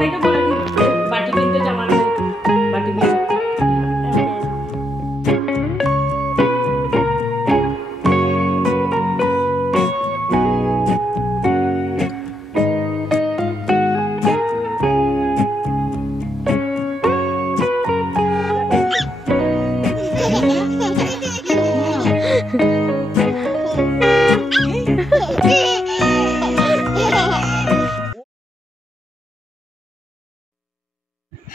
থেকে বলে দিচ্ছে বাটি কিনতে জামা বাটি কিনতে।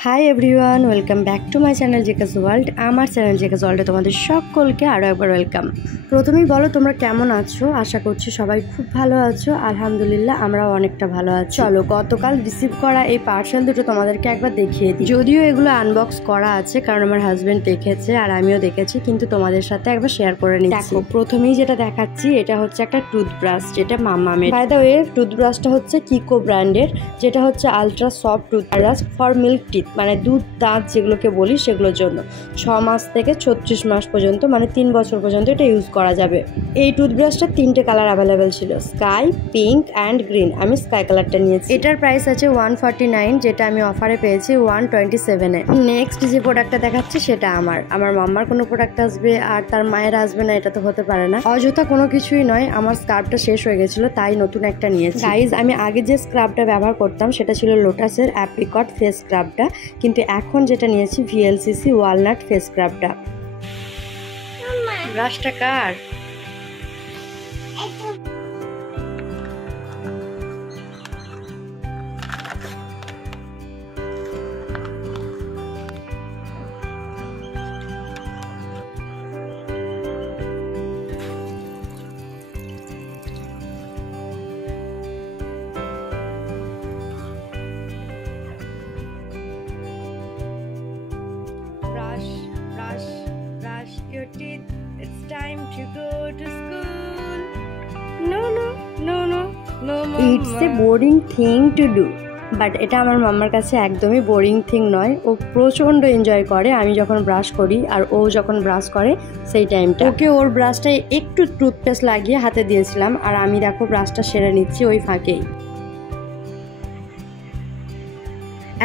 Hi everyone, welcome back to my channel Jhakaas world. আমার চ্যানেল জেকাস ওয়ার্ল্ডে তোমাদের সকলকে আরও একবার ওয়েলকাম। প্রথমেই বলো তোমরা কেমন আছো? আশা করছি সবাই খুব ভালো আছো। আলহামদুলিল্লাহ আমরাও অনেকটা ভালো আছি। চলো গতকাল রিসিভ করা এই পার্সেল দুটো তোমাদেরকে একবার দেখিয়ে দিই। যদিও এগুলো আনবক্স করা আছে কারণ আমার হাজব্যান্ড দেখেছে আর আমিও দেখেছি, কিন্তু তোমাদের সাথে একবার শেয়ার করে নিচ্ছি। দেখো প্রথমেই যেটা দেখাচ্ছি এটা হচ্ছে একটা টুথব্রাশ, যেটা মামামের। বাই দ্য ওয়ে টুথব্রাশটা হচ্ছে কিকো ব্র্যান্ডের, যেটা হচ্ছে ultra soft toothbrush for milk teeth, মানে দুধ দাঁত যেগুলোকে বলি সেগুলোর জন্য। 6 মাস থেকে 36 মাস পর্যন্ত, মানে 3 বছর পর্যন্ত এটা ইউজ করা যাবে। এই টুথব্রাশটা 3টে কালার অ্যাভেলেবেল ছিল, স্কাই, পিঙ্ক অ্যান্ড গ্রিন। আমি স্কাই কালারটা নিয়েছি। এটার প্রাইস আছে 149, যেটা আমি অফারে পেয়েছি 127-এ। নেক্সট যে প্রোডাক্টটা দেখাচ্ছি সেটা আমার মাম্মার কোনো প্রোডাক্ট আসবে আর তার মায়ের আসবে না, এটা তো হতে পারে না। অযথা কোনো কিছুই নয়, আমার স্ক্রাবটা শেষ হয়ে গেছিলো তাই নতুন একটা নিয়েছি। গাইজ আমি আগে যে স্ক্রাবটা ব্যবহার করতাম সেটা ছিল লোটাসের অ্যাপ্রিকট ফেস স্ক্রাবটা, কিন্তু এখন যেটা নিয়েছি VLCC ওয়ালনাট ফেস স্ক্রাবটা। ব্রাশটা কার? Brush your teeth. It's time to go to school. No. It's a boring thing to do. But এটা আমার মাম্মার কাছে একদমই বোরিং থিং নয়। ও প্রচণ্ড এনজয় করে আমি যখন ব্রাশ করি আর ও যখন ব্রাশ করে সেই টাইমটা। ওকে ওর ব্রাশটায় একটু টুথপেস্ট লাগিয়ে হাতে দিয়েছিলাম আর আমি দেখো ব্রাশটা সেরে নিচ্ছি ওই ফাঁকেই।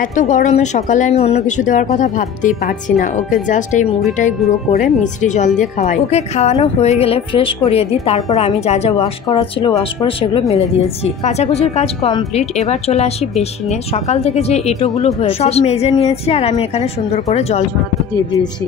এত গরমে সকালে আমি অন্য কিছু দেওয়ার কথা ভাবতেই পারছি না। ওকে জাস্ট এই মুড়িটাই গুঁড়ো করে মিষ্টি জল দিয়ে খাওয়াই। ওকে খাওয়ানো হয়ে গেলে ফ্রেশ করিয়ে দিই, তারপর আমি যা যা ওয়াশ করা ছিল ওয়াশ করে সেগুলো মেলে দিয়েছি। কাচাকুচির কাজ কমপ্লিট। এবার চলে আসি বেসিনে। সকাল থেকে যে এঁটোগুলো হয়েছে সব মেজে নিয়েছি আর আমি এখানে সুন্দর করে জল ঝরাতে দিয়ে দিয়েছি।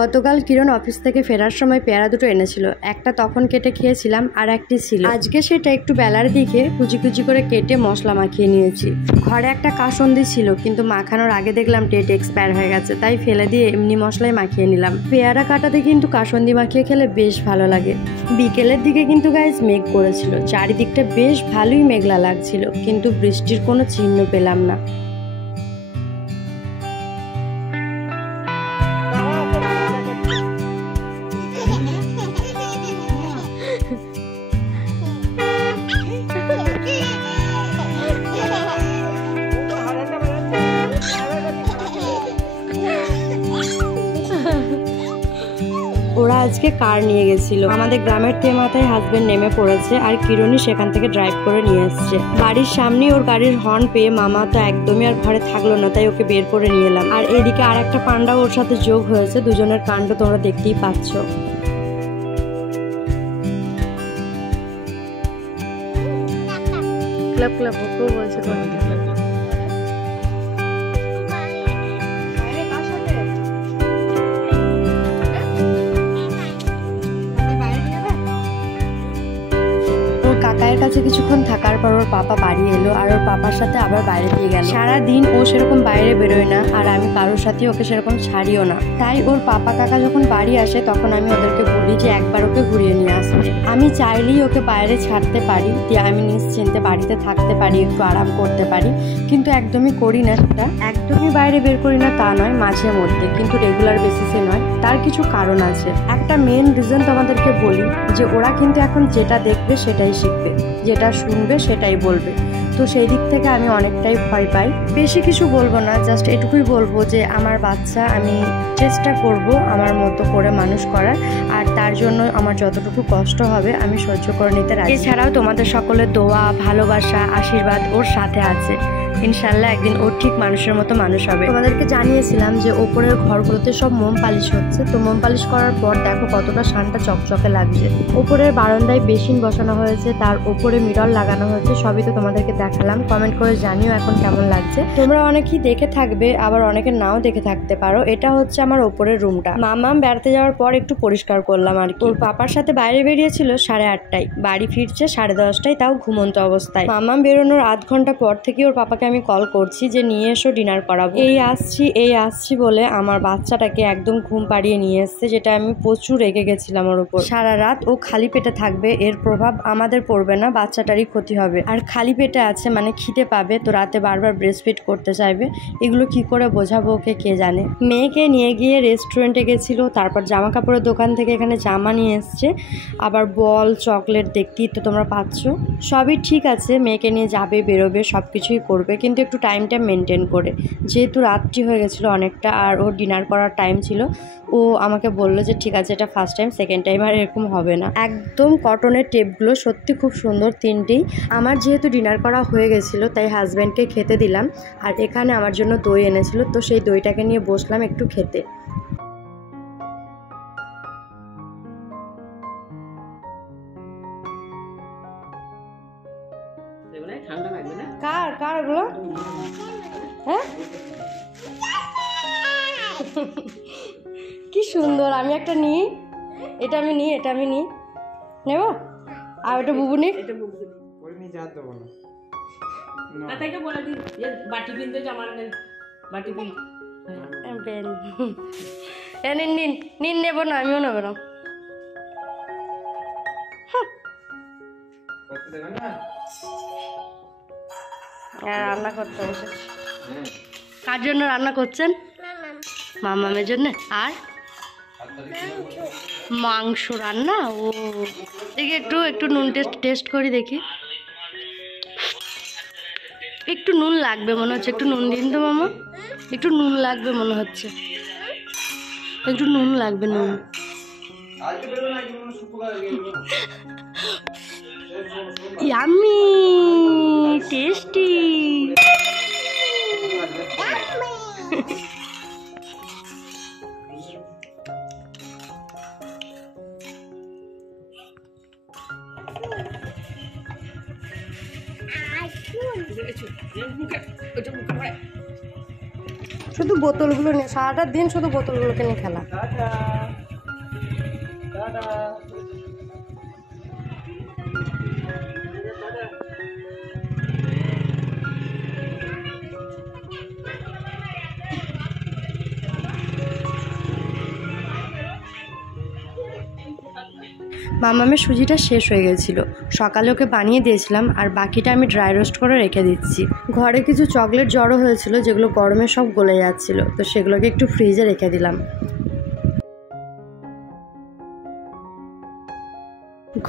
গতকাল কিরণ অফিস থেকে ফেরার সময় পেয়ারা দুটো এনেছিল, একটা তখন কেটে খেয়েছিলাম আর একটি ছিল। আজকে সেটা একটু বেলার দিকে কুচি কুচি করে কেটে মশলা মাখিয়ে নিয়েছি। ঘরে একটা কাসন্দি ছিল, কিন্তু মাখানোর আগে দেখলাম ডেট এক্সপায়ার হয়ে গেছে, তাই ফেলে দিয়ে এমনি মশলাই মাখিয়ে নিলাম। পেয়ারা কাটাতে কিন্তু কাসন্দি মাখিয়ে খেলে বেশ ভালো লাগে। বিকেলের দিকে কিন্তু গাইজ মেঘ করেছিল, চারিদিকটা বেশ ভালোই মেঘলা লাগছিল, কিন্তু বৃষ্টির কোনো চিহ্ন পেলাম না। ওরা আজকে কার নিয়ে গেছিল, আমাদের গ্রামের তেমাথায় হাজবেন্ড নেমে পড়েছে আর কিরণই সেখান থেকে ড্রাইভ করে নিয়ে এসছে। বাড়ির সামনেই ওর গাড়ির হর্ন পেয়ে মামা তো একদমই আর ঘরে থাকলো না, তাই ওকে বের করে নিয়ে এলাম। আর এদিকে আর একটা পান্ডাও ওর সাথে যোগ হয়েছে, দুজনের কাণ্ড তোমরা দেখতেই পাচ্ছ। ক্লাব ক্লাব ওকেও বলছে কাকায়ের কাছে কিছুক্ষণ থাকার পর ওর পাপা বাড়ি এলো আর ওর পাপার সাথে আবার বাইরে দিয়ে গেল। সারাদিন ও সেরকম বাইরে বেরোয় না আর আমি কারোর সাথে ওকে সেরকম ছাড়িও না, তাই ওর পাপা কাকা যখন বাড়ি আসে তখন আমি ওদেরকে বলি যে একবার ওকে ঘুরিয়ে নিয়ে আসবে। আমি চাইলেই ওকে বাইরে ছাড়তে পারি, দিয়ে আমি নিশ্চিন্তে বাড়িতে থাকতে পারি, একটু আরাম করতে পারি, কিন্তু একদমই করি না সেটা। একদমই বাইরে বের করি না তা নয়, মাঝে মধ্যে, কিন্তু রেগুলার বেসিসে নয়। তার কিছু কারণ আছে। একটা মেন রিজন তোমাদেরকে বলি যে ওরা কিন্তু এখন যেটা দেখবে সেটাই শিখবে, যেটা শুনবে সেটাই বলবে। তো সেই দিক থেকে আমি অনেকটাই ভয় পাই। বেশি কিছু বলবো না, জাস্ট এটুকুই বলবো যে আমার বাচ্চা আমি চেষ্টা করব আমার মতো করে মানুষ করার, আর তার জন্য আমার যতটুকু কষ্ট হবে আমি সহ্য করে নিতে রাজি। এছাড়াও তোমাদের সকলের দোয়া, ভালোবাসা, আশীর্বাদ ওর সাথে আছে। ইনশাল্লাহ একদিন ও ঠিক মানুষের মতো মানুষ হবে। তোমাদেরকে জানিয়েছিলাম যে ওপরের ঘরগুলোতে সব মোম পালিশ হচ্ছে, তো মোম পালিশ করার পর দেখো কতটা শানটা চকচকে লাগছে। ওপরের বারান্দায় বেসিন বসানো হয়েছে, তার উপরে মিরর লাগানো হয়েছে, সবই তো তোমাদেরকে দেখালাম। কমেন্ট করে জানিও এখন কেমন লাগছে। তোমরা অনেকেই দেখে থাকবে, আবার অনেকে নাও দেখে থাকতে পারো। এটা হচ্ছে আমার ওপরের রুমটা। মামাম বেড়াতে যাওয়ার পর একটু পরিষ্কার করলাম আর কি। ওর পাপার সাথে বাইরে বেরিয়েছিল 8:30টায়, বাড়ি ফিরছে 10:30টায়, তাও ঘুমন্ত অবস্থায়। মামাম বেরোনোর আধ ঘন্টা পর থেকে ওর পাপাকে আমি কল করছি যে নিয়ে এসো, ডিনার করাবো। এই আসছি বলে আমার বাচ্চাটাকে একদম ঘুম পাড়িয়ে নিয়ে এসছে, যেটা আমি প্রচুর রেগে গেছিলাম ওর উপর। সারা রাত ও খালি পেটে থাকবে, এর প্রভাব আমাদের পড়বে না, বাচ্চাটারই ক্ষতি হবে। আর খালি পেটে আছে মানে খিদে পাবে, তো রাতে বারবার ব্রেস্ট ফিড করতে চাইবে। এগুলো কি করে বোঝাবো ওকে কে জানে। মেয়েকে নিয়ে গিয়ে রেস্টুরেন্টে গেছিল, তারপর জামা কাপড়ের দোকান থেকে এখানে জামা নিয়ে এসছে, আবার বল, চকলেট দেখতেই তো তোমরা পাচ্ছ। সবই ঠিক আছে, মেয়েকে নিয়ে যাবে, বেরোবে, সব কিছুই করবে, কিন্তু একটু টাইমটা মেনটেন করে। যেহেতু রাত্রি হয়ে গেছিলো অনেকটা, আর ওর ডিনার করার টাইম ছিল, ও আমাকে বললো যে ঠিক আছে এটা ফার্স্ট টাইম, সেকেন্ড টাইম আর এরকম হবে না। একদম কটনের টেপগুলো সত্যি খুব সুন্দর তিনটেই। আমার যেহেতু ডিনার করা হয়ে গেছিলো তাই হাজব্যান্ডকে খেতে দিলাম, আর এখানে আমার জন্য দই এনেছিল, তো সেই দইটাকে নিয়ে বসলাম একটু খেতে। ঠান্ডা লাগবে না? কার কার ওগুলো? হ্যাঁ কি সুন্দর। আমি একটা নিই, এটা আমি নিই, এটা আমি নিই, নেব। আর ওটা বুবু নিক। তাকে বলে দিন যে বাটি কিনতে জামা নেন, বাটি কিন। নিন নিন নিন, নেবো না, আমিও নেবো না। রান্না করতে বসেছি। কার জন্য রান্না করছেন? মামামের জন্য। আর মাংস রান্না। ও দেখি একটু নুন টেস্ট করি দেখি। একটু নুন লাগবে মনে হচ্ছে, একটু নুন দিন তো মামা, একটু নুন লাগবে মনে হচ্ছে, একটু নুন লাগবে, নুন। Yummy tasty. শুধু বোতলগুলো নিয়ে সারাটা দিন শুধু বোতলগুলোকে নিয়ে খেলা। মামামের সুজিটা শেষ হয়ে গেছিলো, সকালে ওকে বানিয়ে দিয়েছিলাম, আর বাকিটা আমি ড্রাই রোস্ট করে রেখে দিচ্ছি। ঘরে কিছু চকলেট জড়ো হয়েছিল যেগুলো গরমে সব গলে যাচ্ছিলো, তো সেগুলোকে একটু ফ্রিজে রেখে দিলাম।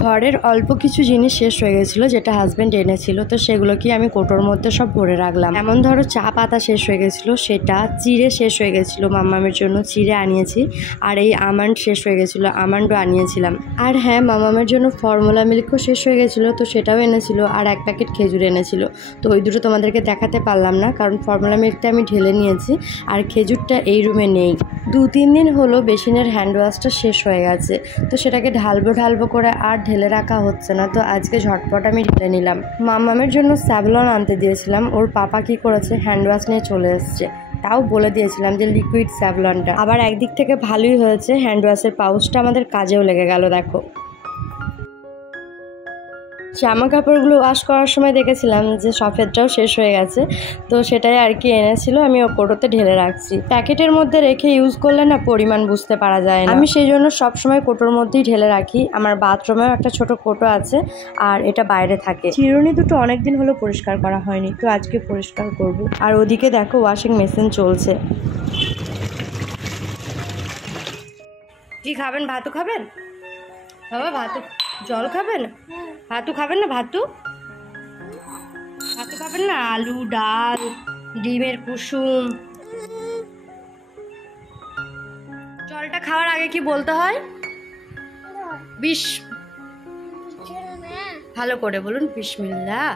ঘরের অল্প কিছু জিনিস শেষ হয়ে গেছিলো যেটা হাজব্যান্ড এনেছিল, তো সেগুলোকে আমি কোটোর মধ্যে সব ভরে রাখলাম। এমন ধরো চা পাতা শেষ হয়ে গেছিলো, সেটা চিড়ে শেষ হয়ে গেছিলো, মামামের জন্য চিড়ে আনিয়েছি, আর এই আমন্ড শেষ হয়ে গেছিলো, আমন্ডও আনিয়েছিলাম। আর হ্যাঁ, মামামের জন্য ফর্মুলা মিল্কও শেষ হয়ে গেছিলো, তো সেটাও এনেছিল, আর 1 প্যাকেট খেজুর এনেছিল। তো ওই দুটো তোমাদেরকে দেখাতে পারলাম না, কারণ ফর্মুলা মিল্কটা আমি ঢেলে নিয়েছি, আর খেজুরটা এই রুমে নেই। 2-3 দিন হলো বেসিনের হ্যান্ড ওয়াশটা শেষ হয়ে গেছে, তো সেটাকে ঢালবো করে আর ঢেলে রাখা হচ্ছে না, তো আজকে ঝটপট আমি ঢেলে নিলাম। মামামের জন্য স্যাভলন আনতে দিয়েছিলাম, ওর পাপা কি করেছে হ্যান্ড ওয়াশ নিয়ে চলে এসছে। তাও বলে দিয়েছিলাম যে লিকুইড স্যাভলনটা। আবার একদিক থেকে ভালোই হয়েছে, হ্যান্ড ওয়াশের পাউচটা আমাদের কাজেও লেগে গেল। দেখো জামা কাপড়গুলো ওয়াশ করার সময় দেখেছিলাম যে সফেদটাও শেষ হয়ে গেছে, তো সেটাই আর কি এনেছিল, আমি ও কোটোতে ঢেলে রাখছি। প্যাকেটের মধ্যে রেখে ইউজ করলে না পরিমাণ বুঝতে পারা যায় না, আমি সেই জন্য সবসময় কোটোর মধ্যেই ঢেলে রাখি। আমার বাথরুমেও একটা ছোট কোটো আছে, আর এটা বাইরে থাকে। চিরুনি দুটো অনেকদিন হলো পরিষ্কার করা হয়নি, তো আজকে পরিষ্কার করব। আর ওদিকে দেখো ওয়াশিং মেশিন চলছে। কি খাবেন? ভাতু খাবেন বাবা? ভাতু জল খাবেন? ভাতু খাবেন না? ভাতু ভাত খাবেন না? আলু, ডাল, ডিমের কুসুম। জলটা খাওয়ার আগে কি বলতে হয়? ভালো করে বলুন, বিসমিল্লাহ।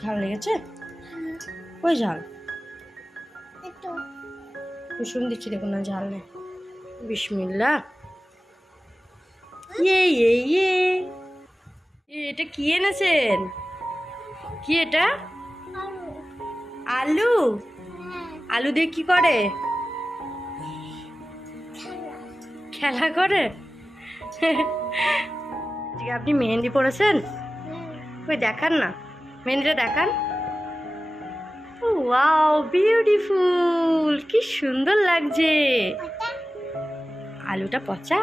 ঝাল লেগেছে? ওই ঝাল কুসুম দিচ্ছি, দেখুন না ঝাল নেই। বিসমিল্লাহ। এটা কি এনেছেন? কি এটা? আলু। আলু দিয়ে কি করে? খেলা করে। আপনি মেহেন্দি পড়েছেন? ওই দেখান না, মেহেন্দিটা দেখান। ওয়াও, বিউটিফুল, কি সুন্দর লাগছে। আলুটা পচা।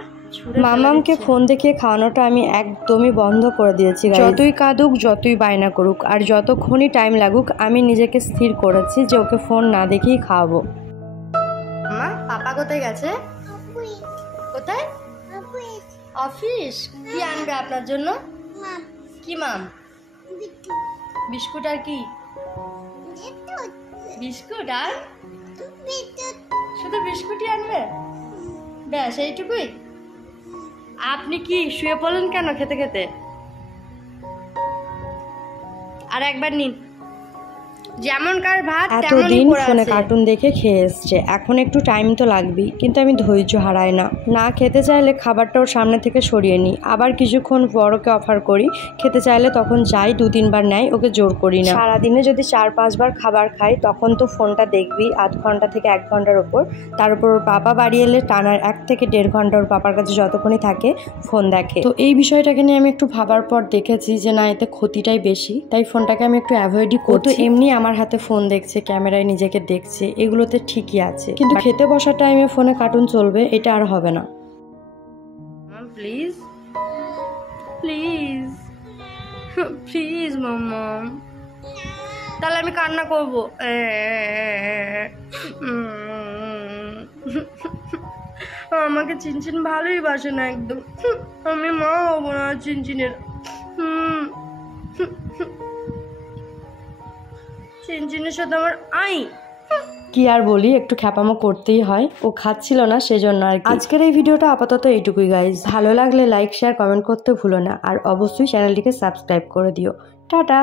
মামামকে ফোন দেখিয়ে খাওয়ানোটা আমি একদমই বন্ধ করে দিয়েছি। যতই কাঁদুক, যতই বায়না করুক, আর যতক্ষণই টাইম লাগুক, আমি নিজেকে স্থির করেছি যে ওকে ফোন না দেখেই খাওয়াবো। মা, পাপা কোথায় গেছে? কোথায়? অফিস। কি আনবে আপনার জন্য? কি মাম? বিস্কুট আর কি? বিস্কুট আর শুধু বিস্কুটই আনবে? ব্যাস এইটুকুই? আপনি কি শুয়ে পড়লেন কেন খেতে খেতে? আর একবার নিন। যেমনকার ভাত এতদিন ফোনে কার্টুন দেখে খেয়ে এসছে, এখন একটু টাইম তো লাগবেই, কিন্তু আমি ধৈর্য হারাই না। না খেতে চাইলে খাবারটা ওর সামনে থেকে সরিয়ে নিই, আবার কিছুক্ষণ পর ওকে অফার করি। খেতে চাইলে তখন যাই, 2-3 বার নেয়, ওকে জোর করি না। সারাদিনে যদি 4-5 বার খাবার খাই, তখন তো ফোনটা দেখবি আধ ঘন্টা থেকে 1 ঘন্টার ওপর। তার উপর ওর পাপা বাড়ি এলে টানার 1 থেকে 1.5 ঘন্টা ওর পাপার কাছে যতক্ষণই থাকে ফোন দেখে। তো এই বিষয়টাকে নিয়ে আমি একটু ভাবার পর দেখেছি যে না, এতে ক্ষতিটাই বেশি, তাই ফোনটাকে আমি একটু অ্যাভয়েডই করছি। তো এমনি আমার হাতে ফোন দেখছে, ক্যামেরায় নিজেকে দেখছে, এগুলোতে ঠিকই আছে, কিন্তু খেতে বসার টাইমে ফোনে কার্টুন চলবে, এটা আর হবে না। প্লিজ প্লিজ প্লিজ মাম্মাম, তাহলে আমি কান্না করবো। আমাকে চিনচিন ভালোই বাসে না একদম, আমি মা হবো না চিনচিনের। চিনচিনের সাথে আমার কি আর বলি, একটু খ্যাপামো করতেই হয়। ও খাচ্ছিল না সেজন্য আর কি। আজকের এই ভিডিওটা আপাতত এইটুকুই গাইজ। ভালো লাগলে লাইক, শেয়ার, কমেন্ট করতে ভুলো না, আর অবশ্যই চ্যানেলটিকে সাবস্ক্রাইব করে দিও। টাটা।